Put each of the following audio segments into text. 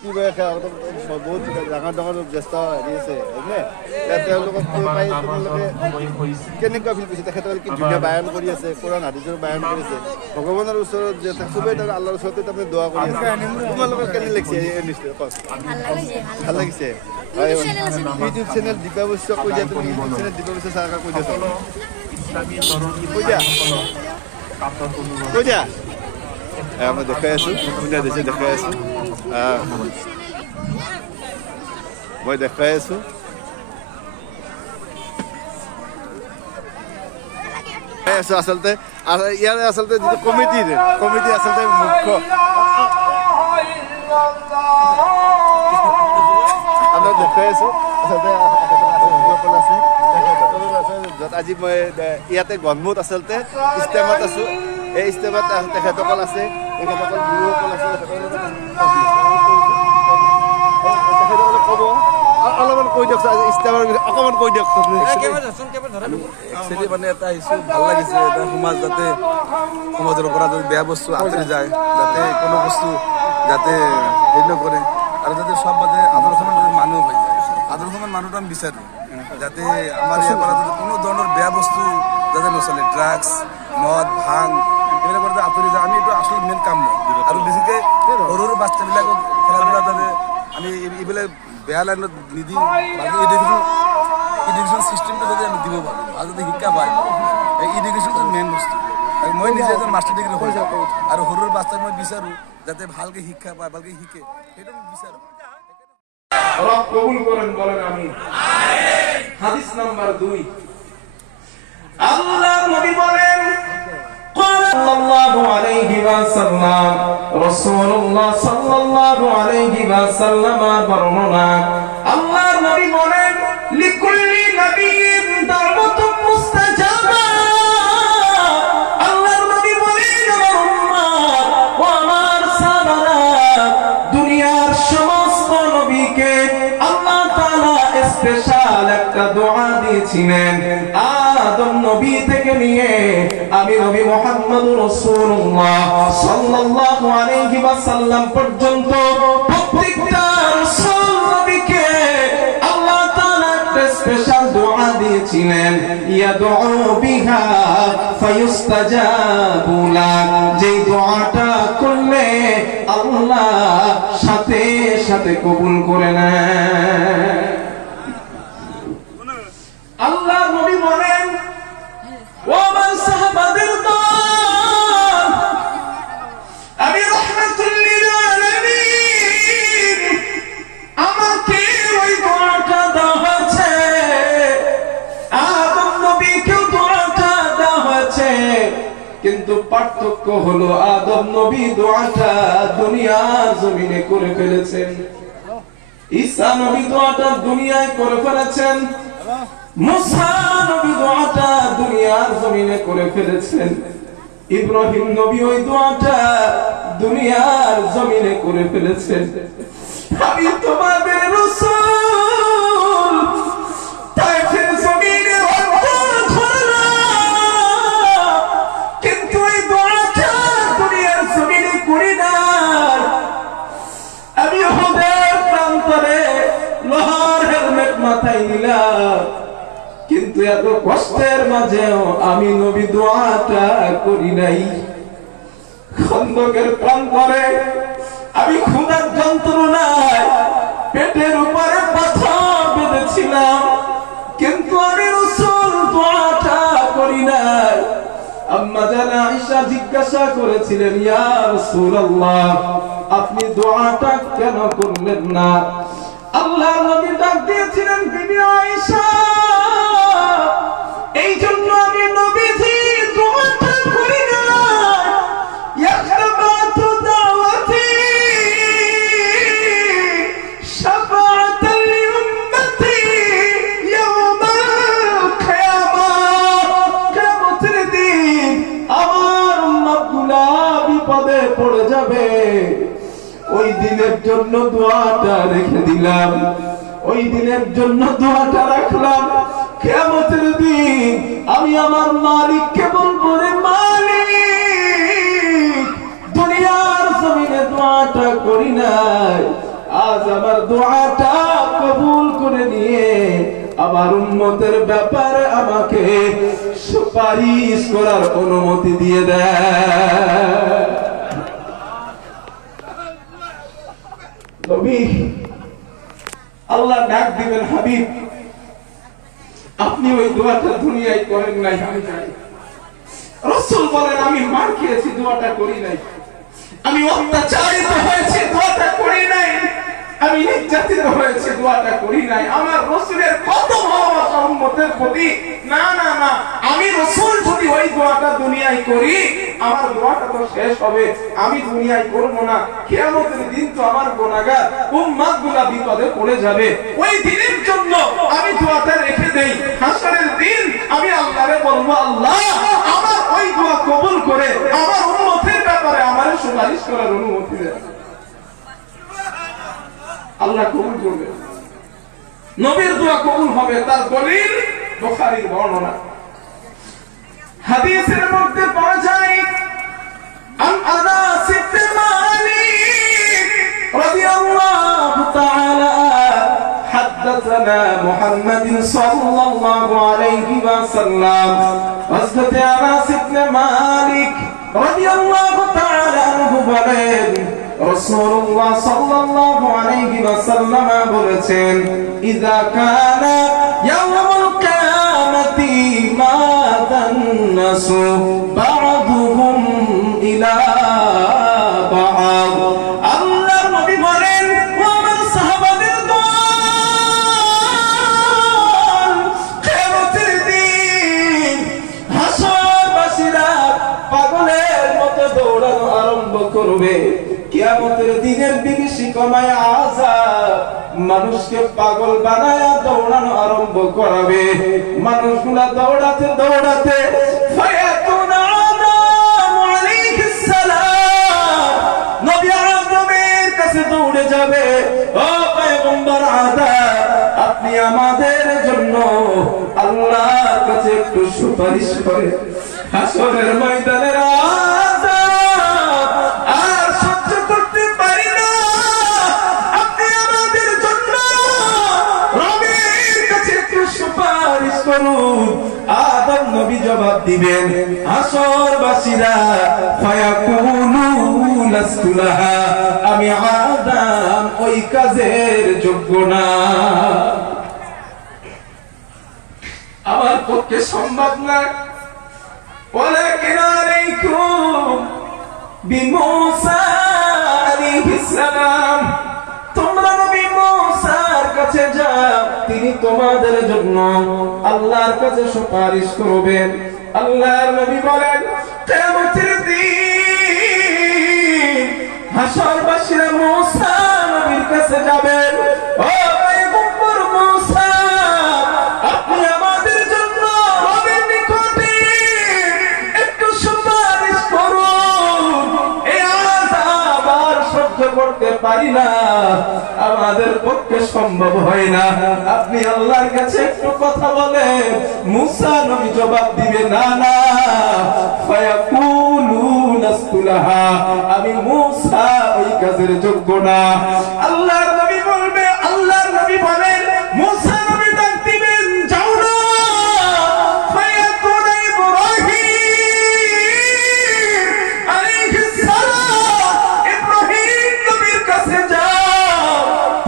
কি বহুত ডাঙৰ ডাঙৰ জ্যেষ্ঠ হেৰি আছে হয়নে তেওঁলোকক পাই তোমালোকে কেনেকুৱা ফিল কৰিছে তেখেতসকলে কি ধুনীয়া বায়ন কৰি আছে কোৰাণ হাদিছৰ বায়ন কৰিছে ভগৱানৰ ওচৰত যে চবেই তাৰ আল্লাহৰ ওচৰতে তাৰমানে দোৱা কৰি আছে তোমালোকৰ কেনে লাগিছে এই নিশ্চয় ভাল লাগিছে ইউটিউব চেনেল দীপা বৈশ্য কৈ দিয়া তুমি ইউটিউব চেনেল দীপা বৈশ্য চাৰ কৈ দিয়া কৈ দিয়া মই দেখাই আছোঁ ধুনীয়া দিছে দেখাই আছোঁ মই দেখাই আছোঁ আচলতে ইয়াৰে আচলতে যিটো কমিটি আচলতে মুখ্য আমরা দেখাই আছোঁ আচলতে য'ত আজি মই ইয়াতে গণমুত আচলতে ইষ্টেমত আছোঁ এই ইষ্টেমত তেখেতসকল আছে তেখেতসকল গুৰুসকল আছে তেখেতসকলে ক'ব অলপমান কৈ দিয়ক ইষ্টেমৰ অকণমান কৈ দিয়ক মানে এটা আহিছোঁ ভাল লাগিছে এটা সমাজ যাতে সমাজৰ পৰা যদি বেয়া বস্তু আঁতৰি যায় যাতে কোনো বস্তু যাতে হেৰি নকৰে আৰু যাতে সব বাদে আদৰ্শমান মানুহ হৈ যায় আদৰ্শমান মানুহটো আমি বিচাৰোঁ যাতে আমাৰ ইয়াৰ পৰা যাতে কোনো ধৰণৰ বেয়া বস্তু যাতে নচলে ড্ৰাগছ মদ ভাং এইবিলাক যাতে আঁতৰি যায় আমি এইটো আচলতে মেইন কাম আৰু বেছিকৈ সৰু সৰু বাচ্চাবিলাকক খেলা ধূলা যাতে আমি এইবিলাক বেয়া লাইনত নিদি এডুকেশ্যন চিষ্টেমটো যাতে আমি দিব পাৰোঁ আৰু যাতে শিক্ষা পায় এই এডুকেশ্যনটো মেইন বস্তু আৰু মই নিজে এজন মাষ্টাৰ ডিগ্ৰী হৈ যাওঁ আৰু সৰু সৰু বাচ্চাক মই বিচাৰোঁ যাতে ভালকৈ শিক্ষা পায় ভালকৈ শিকে সেইটো আমি বিচাৰোঁ রব কবুল করেন বলেন আমিন হাদিস নাম্বার 2 আল্লাহর নবী বলেন সাল্লাল্লাহু আলাইহি ওয়াসাল্লাম রাসূলুল্লাহ সাল্লাল্লাহু আলাইহি ওয়াসাল্লাম বর্ণনা আল্লাহর নবী বলেন লিকুল্লি নাবিয়্যিন দাওয়াতুন মুস্তাজাবা আল্লাহর নবী বলেন আমার উম্মত ও আমার সাহাবারা দুনিয়ার সমস্ত নবীকে আল্লাহ তাআলা স্পেশাল একটা দোয়া দিয়েছিলেন আদম নবী থেকে নিয়ে আমি নবী মুহাম্মদুর রাসূলুল্লাহ সাল্লাল্লাহু আলাইহি ওয়াসাল্লাম পর্যন্ত প্রত্যেকটা রাসূল নবীকে আল্লাহ তাআলা একটা স্পেশাল দোয়া দিয়েছিলেন ইয়াদউ বিহা ফায়ুস্তাজাবু লাক যে দোয়াটা করলে আল্লাহ সাথে সাথে কবুল করে নেন আল্লাহ নবী বলেন ও আমার সাহাবাদের দল আমি রাহমাতুল লিল আলামিন আমাকে ওই দোয়াটা দেওয়া হয়েছে আদম নবীকেও দোয়াটা দেওয়া হয়েছে কিন্তু পার্থক্য হলো আদম নবী দোয়াটা দুনিয়ার জমিনে করে ফেলেছেন ঈসা নবী দোয়াটা দুনিয়ায় করে ফেলেছেন মুসা নবী দোয়াটা দুনিয়ার জমিনে করে ফেলেছেন ইব্রাহিম নবী ওই দোয়াটা দুনিয়ার জমিনে করে ফেলেছেন আমি তোমাদের রাসূল তাইফের জমিনে কিন্তু এই দোয়াটা দুনিয়ার জমিনে করি না আমি উহুদের প্রান্তরে লোহার হেলমেট মাথায় নিলাম কিন্তু এত কষ্টের মাঝেও আমি নবী দোয়াটা করি নাই খন্দকের প্রান্তরে আমি ক্ষুধার যন্ত্রণায় পেটের উপরে পাথর বেঁধেছিলাম কিন্তু আমি রাসূল দোয়াটা করি নাই আম্মা জান আয়েশা জিজ্ঞাসা করেছিলেন ইয়া রাসূলুল্লাহ আপনি দোয়াটা কেন করলেন না আল্লাহর নবী ডাক দিয়েছিলেন বিবি আয়েশা এই জন্য আমি নবীজি দোয়াটা করি না ইয়াখতাবাতু দাওয়াতি শাফাআতাল লিউম্মতি ইয়াওমাল কিয়ামাহ কিয়ামতের দিন আমার উম্মতগুলা বিপদে পড়ে যাবে ওই দিনের জন্য দোয়াটা রেখে দিলাম ওই দিনের জন্য দোয়াটা রাখলাম কিয়ামতের দিন আমি আমার মালিককে বলবো রে মালিক দুনিয়ার জমিনে দোয়াটা করি নাই আমার দোয়াটা কবুল করে নিয়ে আমার উম্মতের ব্যাপারে আমাকে সুপারিশ করার অনুমতি দিয়ে দেয়। নবী আল্লাহ ডাক দিবেন, হাবিব আপনি ওই দোয়াটা দুনিয়ায় করেন নাই আমি জানি। রাসূল বলেন আমি মার খেয়েছি, দোয়াটা করি নাই। আমি অত্যাচারিত হয়েছি, দোয়াটা করি নাই। আমি নির্যাতিত হয়েছি, দোয়াটা করি নাই। আমার রাসূলের কত ভালোবাসা উম্মতের প্রতি। না না না, আমি রাসূল যদি ওই দোয়াটা দুনিয়ায় করি, আমার দোয়াটা তো শেষ হবে, আমি দুনিয়ায় করব না। কিয়ামতের দিন তো আমার গুনাহগার উম্মতগুলো বিপদে পড়ে যাবে। ওই দিনের জন্য আমি দোয়াটা রেখে দেই। হাসরের দিন আমি আল্লাহরে বলবো, আল্লাহ আমার ওই দোয়া কবুল করে আমার উম্মতের ব্যাপারে আমারে সুপারিশ করার অনুমতি দেন। আল্লাহ কবুল করবে, নবীর দোয়া কবুল হবে। তার দলিল বুখারীর বর্ণনা। হাদিসের মধ্যে পাওয়া যায় আন আনাস ইবনে মালিক রাদিয়াল্লাহু তাআলা حدثنا محمد صلى الله عليه وسلم حضرت انس بن مالك رضي الله تعالى عنه বলেন রাসূলুল্লাহ সাল্লাল্লাহু আলাইহি ওয়াসাল্লাম বলেছেন, ইযা কানা ইয়াউমুল কিয়ামাতি মাদান নাসু বা'দুহুম ইলা বা'দ। আল্লাহর নবী বলেন, ও আমার সাহাবাদের দল, কিয়ামতের দিন হাসরবাসীরা পাগলের মতো দৌড়ানো আরম্ভ করবে। কিয়ামতের দিনের বিভীষিকাময় আযাব মানুষকে পাগল বানায়া দৌড়ানো আরম্ভ করাবে। মানুষগুলা দৌড়াতে দৌড়াতে ফায়াতুনা আদম আলাইহিস সালাম, নবী আদমের কাছে দৌড়ে যাবে। ও পয়গম্বর আদম, আপনি আমাদের জন্য আল্লাহর কাছে একটু সুপারিশ করেন। হাসরের ময়দানের আদম নবী জবাব দিবেন, হাসরবাসীরা ফায়াকুলু লাস্তু লাহা, আমি আদম ওই কাজের যোগ্য না, আমার পক্ষে সম্ভব না। ওয়ালাকিন আলাইকুম বিমূসা আলাইহিস সালাম, তোমরা নবী মুসার কাছে যাও, তিনি তোমাদের জন্য আল্লাহর কাছে সুপারিশ করবেন। আল্লাহর নবী বলেন, কিয়ামতের দিন হাসরবাসীরা মুসা নবীর কাছে যাবেন, ও পয়গম্বর মুসা, আপনি আমাদের জন্য রবের নিকটে একটু সুপারিশ করুন। এই আযাব আর সহ্য করতে পারি না, আমাদের পক্ষে সম্ভব হয় না, আপনি আল্লাহর কাছে একটু কথা বলেন। মুসা নবী জবাব দিবে, না না, ফায়াকুলু লাস্তু লাহা, আমি মুসা ওই কাজের যোগ্য না। আল্লাহর নবী বলবে, আল্লাহর নবী বলেন, মুসা নবী ডাক দিবেন, যাও না, ফায়াকুলু ইব্রাহিম আলাইহিস সালাম, ইব্রাহিম নবীর কাছে যাও,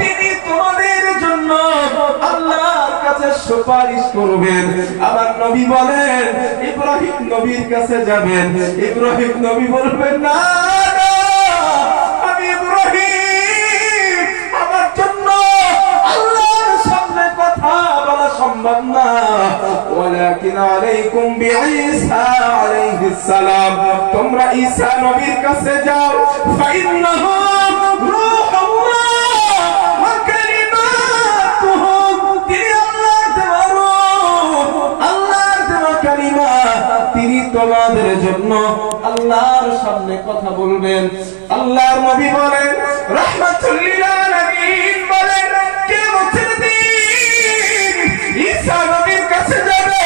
তিনি তোমাদের জন্য আল্লাহর কাছে সুপারিশ করবেন। আমার নবী বলেন, ইব্রাহিম নবীর কাছে যাবেন। ইব্রাহিম নবী বলবেন, না না, আমি ইব্রাহিম, আমার জন্য আল্লাহর সামনে কথা বলা সম্ভব না। ওয়ালাকিন আলাইকুম বিঈসা আলাইহিস সালাম, তোমরা ঈসা নবীর কাছে যাও, ফাইন্নাহু রূহুল্লাহ ওয়া কালিমাতুহু, তিনি আল্লাহর দেওয়া রূহ, আল্লাহর দেওয়া কালিমা, তিনি তোমাদের জন্য আল্লাহর সামনে কথা বলবেন। আল্লাহর নবী বলেন, রাহমাতুল লিল আলামিন বলেন, কিয়ামতের দিন ঈসা নবীর কাছে যাবে,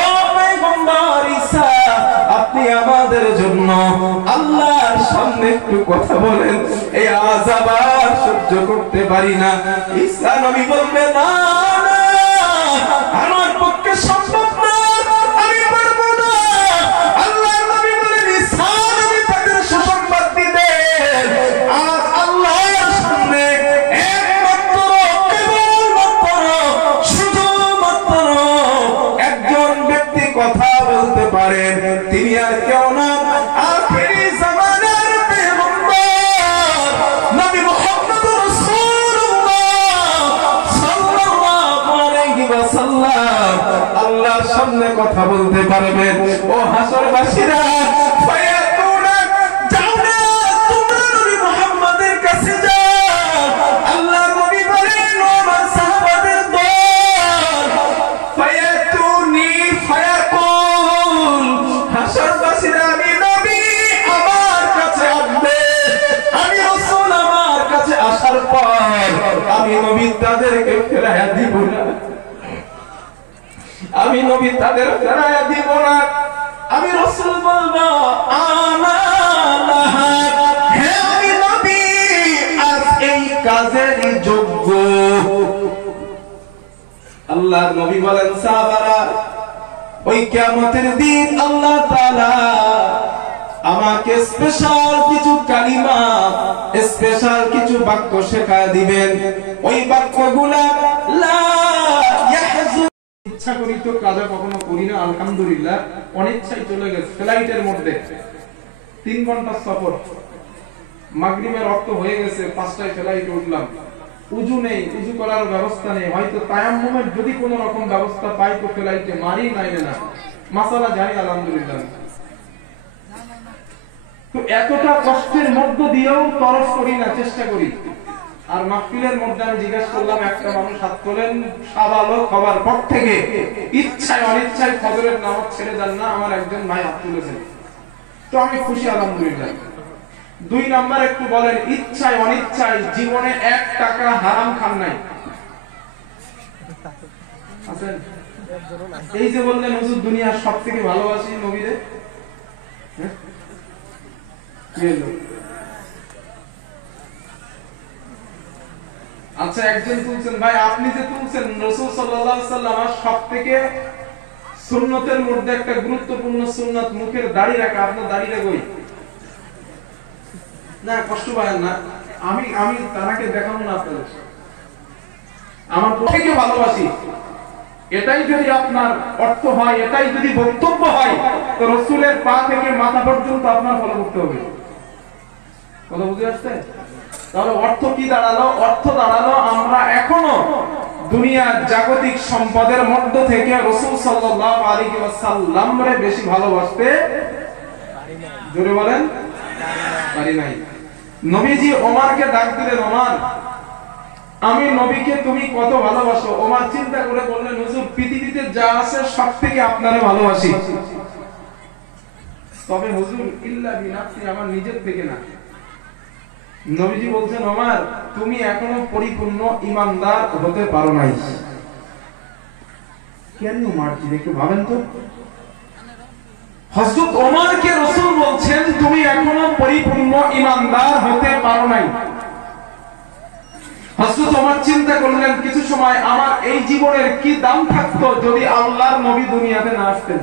ও পয়গম্বর ঈসা, আপনি আমাদের জন্য আল্লাহর সামনে একটু কথা বলেন, এই আযাব আর সহ্য করতে পারি না। ঈসা নবী বলবে না, আমার পক্ষে সম্ভব না, আমি পারবো না। আল্লাহর নবী বলেন, ঈসা নবী তাদের সুসংবাদ দিবেন, আজ আল্লাহর সামনে একমাত্র কেবলমাত্র শুধুমাত্র একজন ব্যক্তি কথা বলতে পারেন, তিনি আর কেউ না, আখিরি জামানার পয়গম্বর নবী মুহাম্মদ রাসূলুল্লাহ সাল্লাল্লাহু আলাইহি ওয়াসাল্লাম আল্লাহর সামনে কথা বলতে পারবেন। ও হাসরবাসীরা, ফায়াতুনা, যাও না, তোমরা নবী মুহাম্মদের কাছে যাও। আল্লাহর নবী বলেন, ও আমার সাহাবাদের দল, ফায়াতুনি ফায়াকুল, হাসরবাসীরা আমি নবী আমার কাছে আসবে, আমি রাসূল আমার কাছে আসার পর আমি নবী তাদেরকে ফেরাইয়া দিব না, আমি নবী তাদের ফেরাইয়া দিব না। আমি রাসূল বলবো, আনা লাহা, হে আমি নবী আজ এই কাজের যোগ্য। আল্লাহর নবী বলেন, সাহাবারা, ওই কিয়ামতের দিন আল্লাহ তাআলা আমাকে স্পেশাল কিছু কালিমা, স্পেশাল কিছু বাক্য শেখায় দিবেন। ওই বাক্যগুলা লা ইয়াহজু, ইচ্ছা করি তো কাজা কখনো করি না, আলহামদুলিল্লাহ অনিচ্ছায় চলে গেছে। ফ্লাইটের মধ্যে 3 ঘন্টা সফর, মাগরিবের রক্ত হয়ে গেছে, 5টায় ফ্লাইটে উঠলাম, উজু নেই, উজু করার ব্যবস্থা নেই, হয়তো তায়াম্মুমের যদি কোনো রকম ব্যবস্থা পাই তো ফ্লাইটে মারি, নাইলে না, মাসালা জানি আলহামদুলিল্লাহ। তো এতটা কষ্টের মধ্য দিয়েও তরফ করি না, চেষ্টা করি। আর মাহফিলের মধ্যে আমি জিজ্ঞাসা করলাম, একটা মানুষ হাত তোলেন, সাবালক হবার পর থেকে ইচ্ছায় অনিচ্ছায় ফজরের নামাজ ছেড়ে দেন না, আমার একজন ভাই হাত তুলেছেন, তো আমি খুশি আলহামদুলিল্লাহ। 2 নাম্বার একটু বলেন, ইচ্ছায় অনিচ্ছায় জীবনে 1 টাকা হারাম খান নাই? আছেন? এই যে বললেন হুজুর দুনিয়ার সবথেকে ভালোবাসি নবীরে, আচ্ছা একজন তুলছেন, ভাই আপনি যে তুলছেন, রাসূল সাল্লাল্লাহু আলাইহি ওয়াসাল্লাম সবথেকে সুন্নতের মধ্যে একটা গুরুত্বপূর্ণ সুন্নাত মুখের দাড়ি রাখা, আপনার দাড়িটা কই? না কষ্ট পায় না, আমি তারাকে দেখাবো না আপনাদের, আমার প্রত্যেককে ভালোবাসি, এটাই যদি আপনার অর্থ হয়, এটাই যদি বক্তব্য হয়, তো রাসূলের পা থেকে মাথা পর্যন্ত আপনার ফলো করতে হবে। কথা বুঝে আসছে? তাহলে অর্থ কি দাঁড়ালো? অর্থ দাঁড়ালো আমরা এখনো দুনিয়ার জাগতিক সম্পদের মধ্য থেকে রাসূল সাল্লাল্লাহু আলাইহি ওয়াসাল্লামরে বেশি ভালোবাসতে জোরে বলেন পারি নাই। নবীজি ওমরকে ডাক দিলেন, ওমর আমি নবীকে তুমি কত ভালোবাসো? ওমর চিন্তা করে বললেন, হুজুর পৃথিবীতে যা আছে সব থেকে আপনারে ভালোবাসি, তবে হুজুর ইল্লা বিনাফসি, আমার নিজের থেকে না। নবীজি বলছেন, ওমর তুমি এখনো পরিপূর্ণ ঈমানদার হতে পারো নাই। কেন ওমরজি একটু ভাবেন তো, হযরত ওমরকে রাসূল বলছেন তুমি এখনো পরিপূর্ণ ঈমানদার হতে পারো নাই। হযরত ওমর চিন্তা করলেন, কিছু সময় আমার এই জীবনের কি দাম থাকতো যদি আল্লাহর নবী দুনিয়াতে না আসতেন।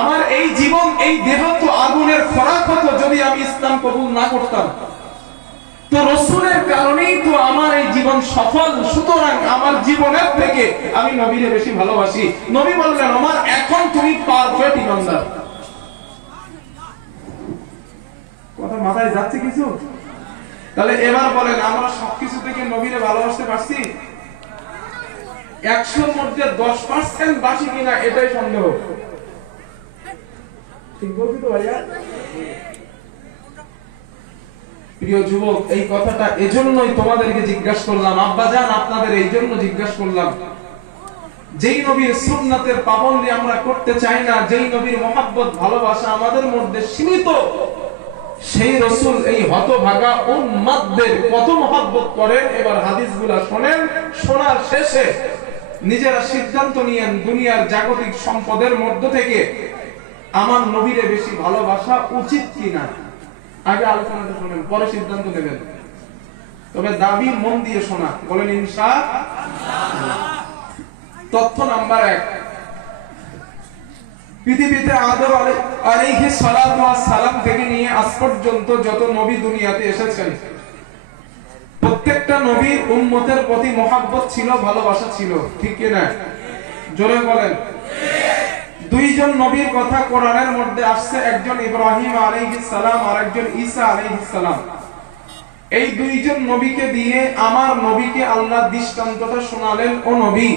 আমার এই জীবন, এই দেহ তো আগুনের খোরাক হতো যদি আমি ইসলাম কবুল না করতাম। তো রাসূলের কারণেই তো আমার এই জীবন সফল, সুতরাং আমার জীবনের থেকে আমি নবীকে বেশি ভালোবাসি। নবী বললেন, ওমর এখন তুমি পারফেক্ট ঈমানদার। কথা মাথায় যাচ্ছে কিছু? তাহলে এবার বলেন, আমরা সবকিছু থেকে নবীকে ভালোবাসতে পারছি? 100-র মধ্যে 10% বাসি কিনা এটাই সন্দেহ। ঠিক বলছি তো ভাইয়া? প্রিয় যুবক, এই কথাটা এজন্যই তোমাদেরকে জিজ্ঞাসা করলাম, আব্বাজান আপনাদের এই জন্য জিজ্ঞাসা করলাম, যেই নবীর সুন্নাতের পাবন্দি আমরা করতে চাই না, যেই নবীর মহব্বত ভালোবাসা আমাদের মধ্যে সীমিত, সেই রাসূল এই হতভাগা উম্মতদের কত মহব্বত করেন। এবার হাদিসগুলা শোনেন, শোনার শেষে নিজেরা সিদ্ধান্ত নিয়েন দুনিয়ার জাগতিক সম্পদের মধ্য থেকে আমার নবীরে বেশি ভালোবাসা উচিত কিনা। আগে আলোচনাটা শুনেন, পরে সিদ্ধান্ত নেবেন। তবে দাবি মন দিয়ে শোনা, বলেন ইনশাআল্লাহ। তথ্য নাম্বার 1, পৃথিবীতে আদম আলাইহিস সালাতু ওয়াস সালাম থেকে নিয়ে আজ পর্যন্ত যত নবী দুনিয়াতে এসেছেন, প্রত্যেকটা নবীর উম্মতের প্রতি মহব্বত ছিল, ভালোবাসা ছিল, ঠিক কি না? জোরে বলেন। দুইজন নবীর কথা কোরআনের মধ্যে আসছে, একজন ইব্রাহিম আলাইহিস সালাম আর একজন ঈসা আলাইহিস সালাম। এই দুইজন নবীকে দিয়ে আমার নবীকে আল্লাহ দৃষ্টান্তটা শোনালেন, ও নবী,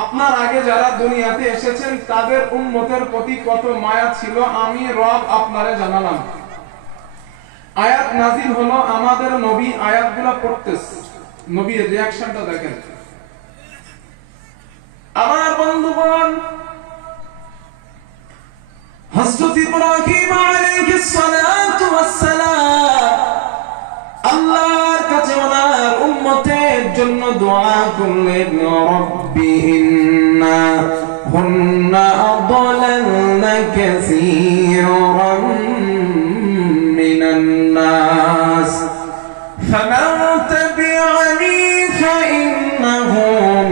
আপনার আগে যারা দুনিয়াতে এসেছেন তাদের উম্মতের প্রতি কত মায়া ছিল আমি রব আপনারে জানালাম। আয়াত নাজিল হলো, আমাদের নবী আয়াতগুলো পড়তেছে, নবীর রিঅ্যাকশনটা দেখেন। আমার বন্ধুগণ, হযরত ইব্রাহিম আলাইহিস সালাতু ওয়াস সালাম আল্লাহর কাছে ওনার উম্মতের জন্য দোয়া করলেন, রব্বি ইন্না হুন্না আদালালনা কাসীরাম মিনান নাস ফামান তাবি'আনি ফাইন্নাহু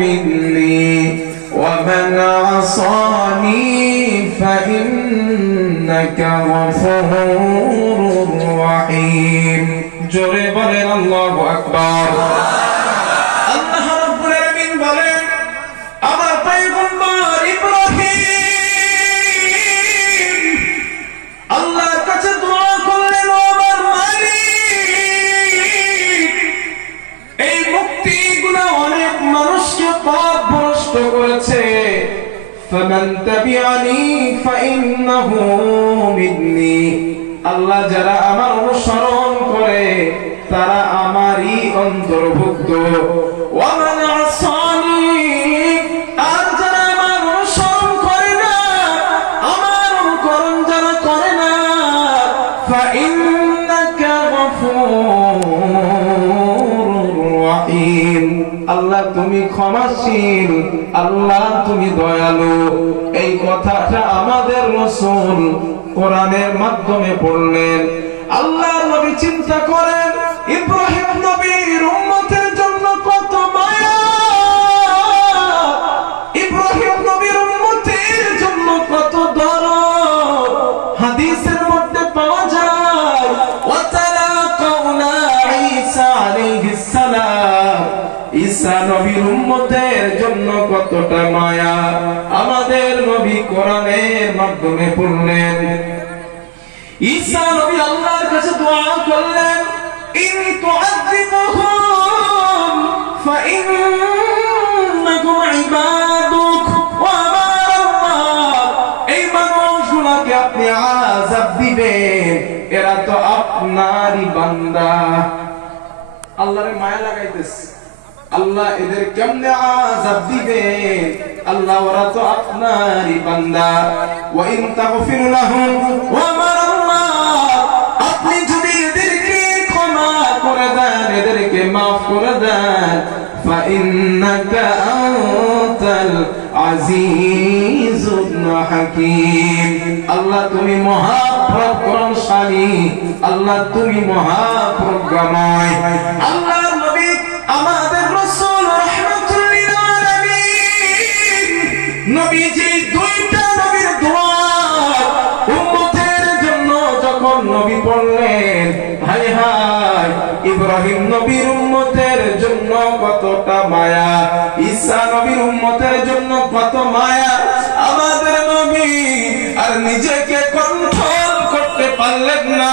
মিন্নি ওয়া মান আসানি ফাইন্নাকা গফুরুর রহিম। জোরে বলেন আল্লাহু আকবার। আল্লাহ রাব্বুল আলামিন বলেন, আমার পয়গম্বর ইব্রাহিম আল্লাহর কাছে দোয়া করলেন, ও আমার মালিক, এই মুক্তিগুলো অনেক মানুষকে পথভ্রষ্ট করেছে, ফামান তাবি'আনি ফাইন্নাহু মিন্নি, আল্লাহ যারা আমার অনুসরণ করে তারা আমারই অন্তর্ভুক্ত, ওয়া মান আসানি, আর যারা আমার অনুসরণ করে না, আমার অনুকরণ যারা করে না, ফাইন্নাকা গফুরুর রহিম, আল্লাহ তুমি ক্ষমাশীল, আল্লাহ তুমি দয়ালু। এই কথাটা আমাদের রাসূল কোরআনের মাধ্যমে পড়লেন। আল্লাহর নবী চিন্তা করেন, ইব্রাহিম নবীর উম্মতের জন্য কত মায়া, ইব্রাহিম নবীর উম্মতের জন্য কত দরদ। হাদিসের মধ্যে পাওয়া যায়, ওয়া তালাকাউনা ঈসা আলাইহিস সালাম, ঈসা নবীর উম্মতের জন্য কতটা মায়া আমাদের নবী কোরআনের মাধ্যমে পড়লেন। ঈসা নবী আল্লাহর কাছে দোয়া করলেন, ইন তুআযিবুহুম ফাইন্নাকুম ইবাদুক ওয়া আল্লাহ, এই মানুষগুলোকে আপনি আযাব দিবেন, এরা তো আপনারই বান্দা। আল্লাহরে মায়া লাগাইতেছে, আল্লাহ এদের কেমনে আযাব দিবে, আল্লাহ ওরা তো আপনারই বান্দা। ওয়া ইন তাগফির লাহুম ওয়া মা আল্লাহ, আপনি যদি এদেরকে ক্ষমা করে দেন, এদেরকে maaf করে দেন, ফা ইন্নাকা আনতাল আজিজুল হাকীম, আল্লাহ তুমি মহাপরাক্রমশালী, আল্লাহ তুমি মহাপ্রজ্ঞাময়। আল্লাহর নবী আমাদের রাসূল রাহমাতুল লিল আলামিন, নবীজি দুইটা নবীর দোয়া উম্মতের জন্য যখন নবী পড়লেন, হায় হায়, ইব্রাহিম নবীর উম্মতের জন্য কতটা মায়া, ঈসা নবীর উম্মতের জন্য কত মায়া। আমাদের নবী আর নিজেকে কন্ট্রোল করতে পারলেন না।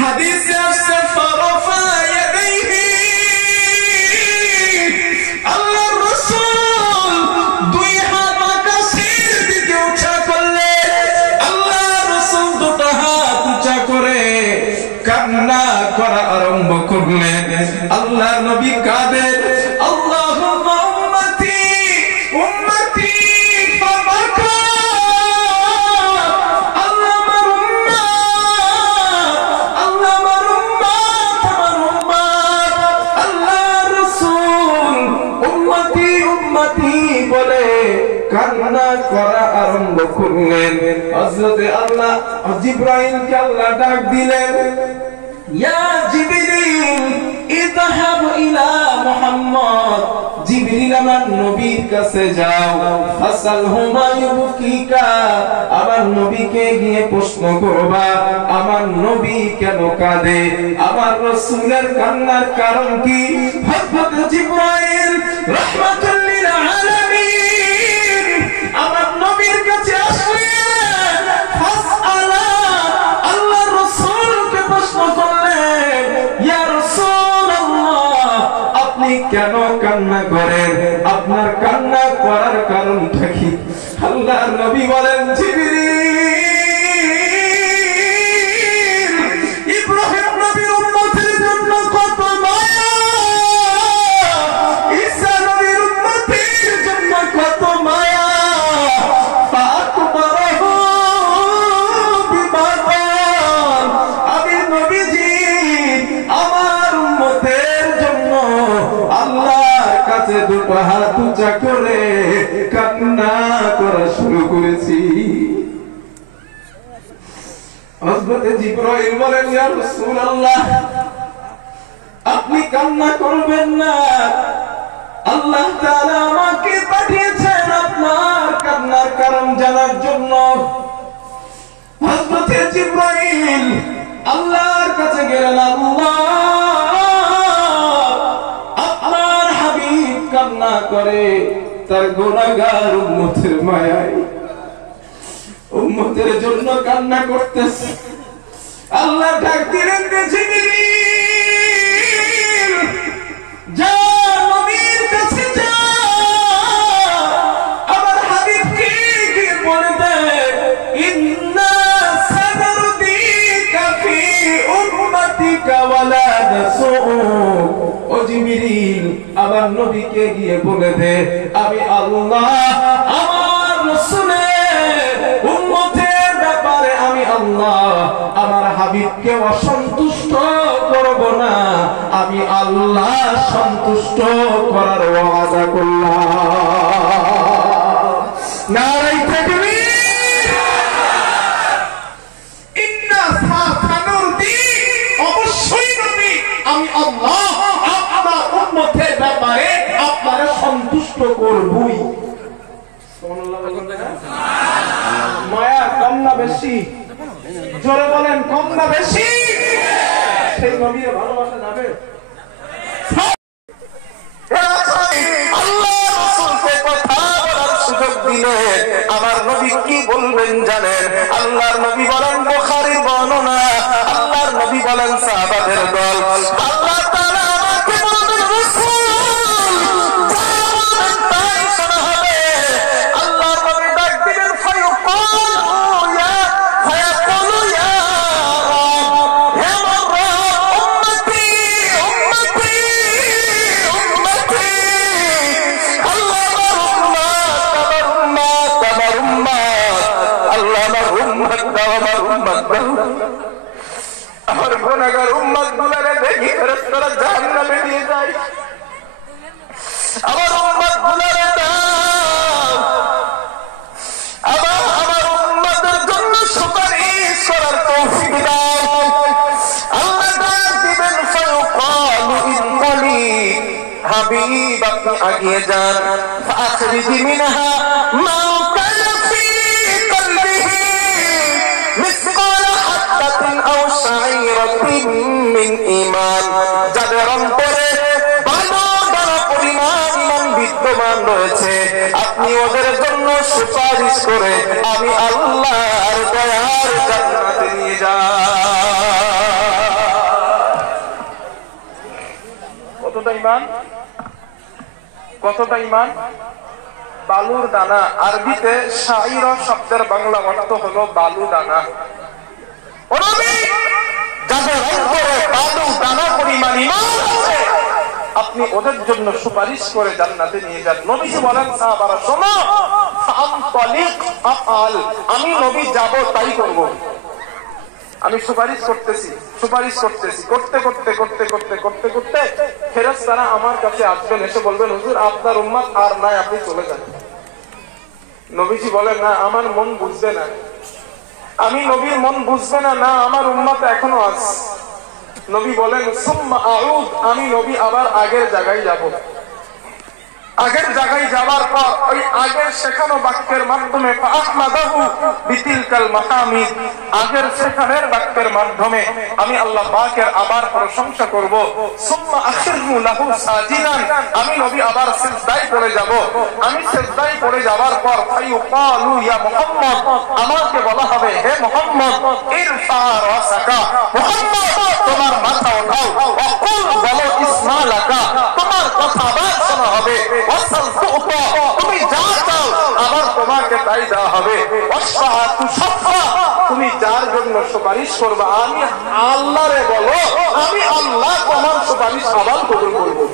হাদিসে আসছে, ফারাফা ইয়াদাইহি, আল্লাহর রাসূল দুই হাত আকাশের দিকে উঁচা করলেন। আল্লাহর রাসূল দুটো হাত উঁচা করে কান্না করা আরম্ভ করলেন। আল্লাহ নবী কাঁদেন, আল্লাহুম্মা উম্মতি উম্মতি ফাবাকা, আল্লাহ আমার উম্মত, আল্লাহ আমার উম্মত, আমার উম্মত। আল্লাহ রাসূল উম্মতি উম্মতি বলে কান্না করা আরম্ভ আরম্ভ করলেন। হযরতে আল্লাহ জিবরাইলকে আল্লাহ ডাক দিলেন, ইয়া জিবরিল ইযহাব ইলা মুহাম্মদ, জিবরিল আমার নবীর কাছে যাও, ফাসালহু মা ইউবকিকা, আমার নবীকে গিয়ে প্রশ্ন করবা আমার নবী কেন কাঁদে, আমার রাসূলের কান্নার কারণ কি। হযরত জিবরাইল রাহমাতুল লিল আলামিন আমার নবীর কাছে আসলেন, ফাসআলা আল্লাহর রাসূলকে প্রশ্ন করলেন, ইয়া রাসূলুল্লাহ আপনি কেন কান্না করেন, আপনার কান্না করার কারণটা কি। আল্লাহর নবী বলেন, জিবরিল ইব্রাহিম নবীর উম্মতের জন্য কত মায়া, ঈসা নবীর উম্মতের জন্য কত মায়া, ফাকবারহু বিমাতান, আমি নবীজি আমার উম্মতের জন্য আল্লাহর কাছে দুটো হাত উঁচা করে কান্না করা শুরু করেছি। হযরত জিবরাইল বলেন, ইয়া রাসূলুল্লাহ আপনি কান্না করবেন না, আল্লাহ তাআলা আমাকে পাঠিয়েছেন আপনার কান্নার কারণ জানার জন্য। হযরত জিবরাইল আল্লাহর কাছে গেলেন, আল্লাহ আপনার হাবিব কান্না করে তার গুনাহগার উম্মতের মায়ায়, উম্মতের জন্য কান্না করতেছে। আল্লাহ ডাক দিলেন, জিবরিল যা নবীর কাছে যা, আমার হাবিবকে গিয়ে বলে দে, ইন্না সানারদিকা ফি উম্মাতিকা ওয়ালা নাসু। ও জিবরিল আমার নবীকে গিয়ে বলে দে, আমি আল্লাহ আমার রাসূলের উম্মতের ব্যাপারে আমি আল্লাহ আমার হাবিবকে অসন্তুষ্ট করব না, আমি আল্লাহ সন্তুষ্ট করার ওয়াদা করলাম। নারায়ে তাকবীর। ইন্না সানারদি, অবশ্যই নবী আমি আল্লাহ আপনার উম্মতের ব্যাপারে আপনারা সন্তুষ্ট করবই। মায়া কম না বেশি, জোরে বলেন কম না বেশি, সেই নবীর ভালোবাসা যাবে। আল্লাহ রাসূলকে কথা বলার সুযোগ দিলেন, আমার নবী কি বলবেন জানেন? আল্লাহর নবী বলেন, বুখারীর বর্ণনা, আল্লাহর নবী বলেন সাহাবাদের দল, আল্লাহ তাআলা আমাকে বলবেন রাসূল যা বলবেন তাই শোনা হবে। আল্লাহর নবী ডাক দিবেন, ফায়াকুলু ইয়া রাব, হে রাব উম্মতি উম্মতি উম্মতি, আল্লাহ আমার উম্মত আমার উম্মত, আল্লাহ আমার উম্মত দাও আমার উম্মত দাও। আমার গুনাহগার উম্মত গুলারে দেখি ফেরেশতারা জাহান্নামে নিয়ে যায়, আমার উম্মত গুলারে দাও, আমার উম্মতের জন্য সুপারিশ করার তৌফিক দাও। আল্লাহ ডাক দিবেন, ফায়ুকালু ইন্নালি, হাবিব আপনি আগিয়ে যান, ফাখরিজি মিনহা মা কানা ফি কলবিহি মিসকাল হাব্বাতিন আও শাঈরাতিন মিন ঈমান, যাদের অন্তরে ভালো দানা পরিমাণ ঈমান বিদ্যমান রয়েছে আপনি ওদের জন্য সুপারিশ করে আমি আল্লাহর দয়ার জান্নাতে নিয়ে যাই। কতটা ঈমান, কতটা ঈমান? বালুর দানা, আরবিতে শাঈরা শব্দের বাংলা অর্থ হলো বালু দানা। ও নবী, যাদের অন্তরে বালু দানা পরিমাণ ঈমান আছে আপনি ওদের জন্য সুপারিশ করে জান্নাতে নিয়ে যান। নবীজি বলেন, সাহাবারা শোনো, আমি নবী যাব তাই করব। আমি সুপারিশ করতেছি সুপারিশ করতেছি, করতে করতে করতে করতে করতে করতে ফেরেশতারা আমার কাছে আসবেন, এসে বলবেন, হুজুর আপনার উম্মত আর নাই, আপনি চলে যান। নবীজি বলেন না আমার মন বুঝবে না, আমি নবীর মন বুঝবে না, না আমার উম্মত এখনো আছে। নবী বলেন সুম্মা আউদ, আমি নবী আবার আগের জায়গায় যাব। আগের জায়গায় যাওয়ার পর ওই আগের শেখানো বাক্যের মাধ্যমে ফাআহমাদাহু বিতিলকাল মাকামিদ, আগের শেখানোর বাক্যের মাধ্যমে আমি আল্লাহ পাকের আবার প্রশংসা করব। সুম্মা আখিরু লাহু সাজিদান, আমি নবী আবার সিজদায় পড়ে যাব। আমি সিজদায় পড়ে যাওয়ার পর ফায়ুকালু ইয়া মুহাম্মদ, আমাকে বলা হবে হে মুহাম্মদ ইরফা রাসাকা, মুহাম্মদ তোমার মাথা উঠাও, ওয়াকুল বলো ইসমালাকা, তোমার কথা আবার শোনা হবে, তুমি যা চাও আবার তোমাকে তাই দেওয়া হবে, তুমি যার জন্য সুপারিশ করবে আমি আল্লাহরে বলো, আমি আল্লাহ তোমার সুপারিশ আবার কবুল করবো।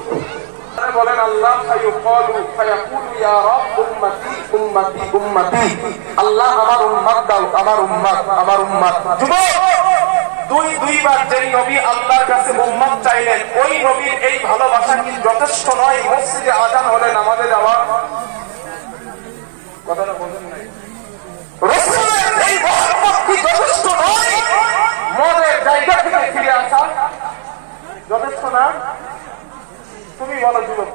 বলেন আল্লাহ আল্লাহ আমার উম্মত দাও, আমার উম্মত, আমার উম্মত। দুইবার যেই নবী আল্লাহর কাছে উম্মত চাইলেন, ওই নবীর এই ভালোবাসা কি যথেষ্ট নয় মসজিদে আযান হলে নামাজে যাওয়া? কথাটা বলেন নাই? রাসূলের এই মহব্বত কি যথেষ্ট নয় মদের জায়গা থেকে ফিরে আসা? যথেষ্ট না? তুমি বলো যুবক।